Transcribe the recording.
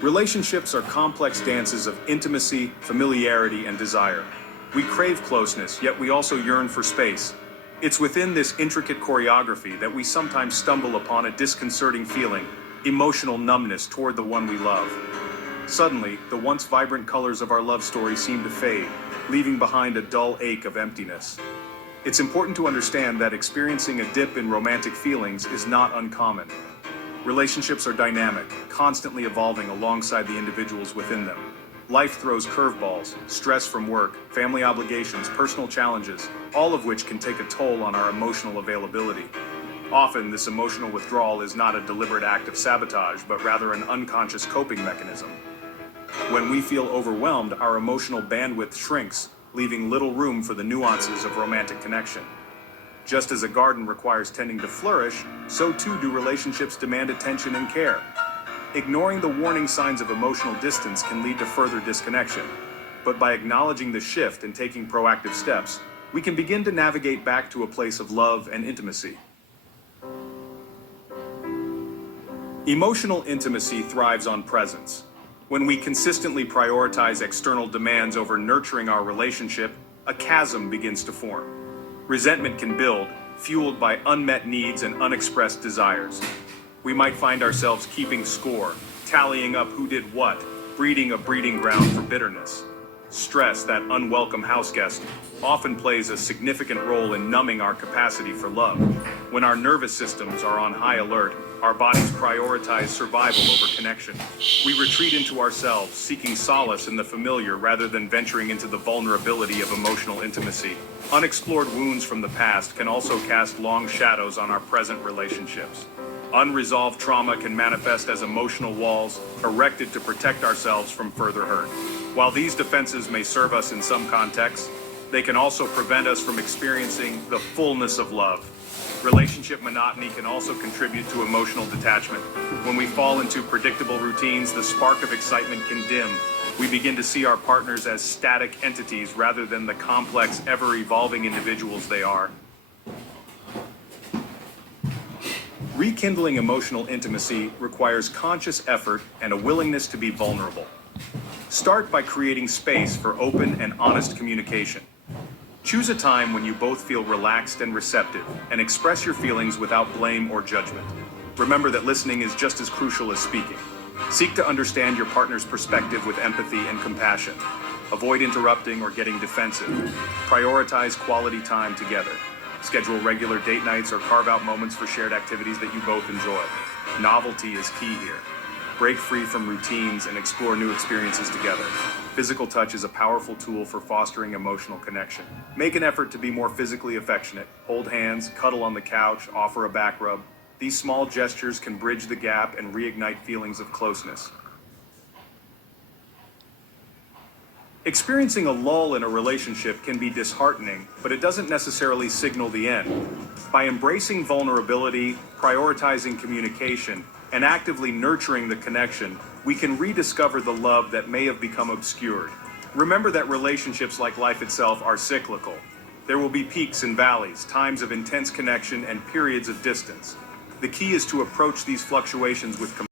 Relationships are complex dances of intimacy, familiarity, and desire. We crave closeness, yet we also yearn for space. It's within this intricate choreography that we sometimes stumble upon a disconcerting feeling, emotional numbness toward the one we love. Suddenly, the once vibrant colors of our love story seem to fade, leaving behind a dull ache of emptiness. It's important to understand that experiencing a dip in romantic feelings is not uncommon. Relationships are dynamic, constantly evolving alongside the individuals within them. Life throws curveballs, stress from work, family obligations, personal challenges, all of which can take a toll on our emotional availability. Often, this emotional withdrawal is not a deliberate act of sabotage, but rather an unconscious coping mechanism. When we feel overwhelmed, our emotional bandwidth shrinks, leaving little room for the nuances of romantic connection. Just as a garden requires tending to flourish, so too do relationships demand attention and care. Ignoring the warning signs of emotional distance can lead to further disconnection. But by acknowledging the shift and taking proactive steps, we can begin to navigate back to a place of love and intimacy. Emotional intimacy thrives on presence. When we consistently prioritize external demands over nurturing our relationship, a chasm begins to form. Resentment can build, fueled by unmet needs and unexpressed desires. We might find ourselves keeping score, tallying up who did what, breeding a breeding ground for bitterness. Stress, that unwelcome houseguest, often plays a significant role in numbing our capacity for love. When our nervous systems are on high alert, our bodies prioritize survival over connection. We retreat into ourselves, seeking solace in the familiar rather than venturing into the vulnerability of emotional intimacy. Unexplored wounds from the past can also cast long shadows on our present relationships. Unresolved trauma can manifest as emotional walls, erected to protect ourselves from further hurt. While these defenses may serve us in some contexts, they can also prevent us from experiencing the fullness of love. Relationship monotony can also contribute to emotional detachment. When we fall into predictable routines, the spark of excitement can dim. We begin to see our partners as static entities rather than the complex, ever-evolving individuals they are. Rekindling emotional intimacy requires conscious effort and a willingness to be vulnerable. Start by creating space for open and honest communication. Choose a time when you both feel relaxed and receptive, and express your feelings without blame or judgment. Remember that listening is just as crucial as speaking. Seek to understand your partner's perspective with empathy and compassion. Avoid interrupting or getting defensive. Prioritize quality time together. Schedule regular date nights or carve out moments for shared activities that you both enjoy. Novelty is key here. Break free from routines and explore new experiences together. Physical touch is a powerful tool for fostering emotional connection. Make an effort to be more physically affectionate. Hold hands, cuddle on the couch, offer a back rub. These small gestures can bridge the gap and reignite feelings of closeness. Experiencing a lull in a relationship can be disheartening, but it doesn't necessarily signal the end. By embracing vulnerability, prioritizing communication, and actively nurturing the connection, we can rediscover the love that may have become obscured. Remember that relationships, like life itself, are cyclical. There will be peaks and valleys, times of intense connection, and periods of distance. The key is to approach these fluctuations with compassion.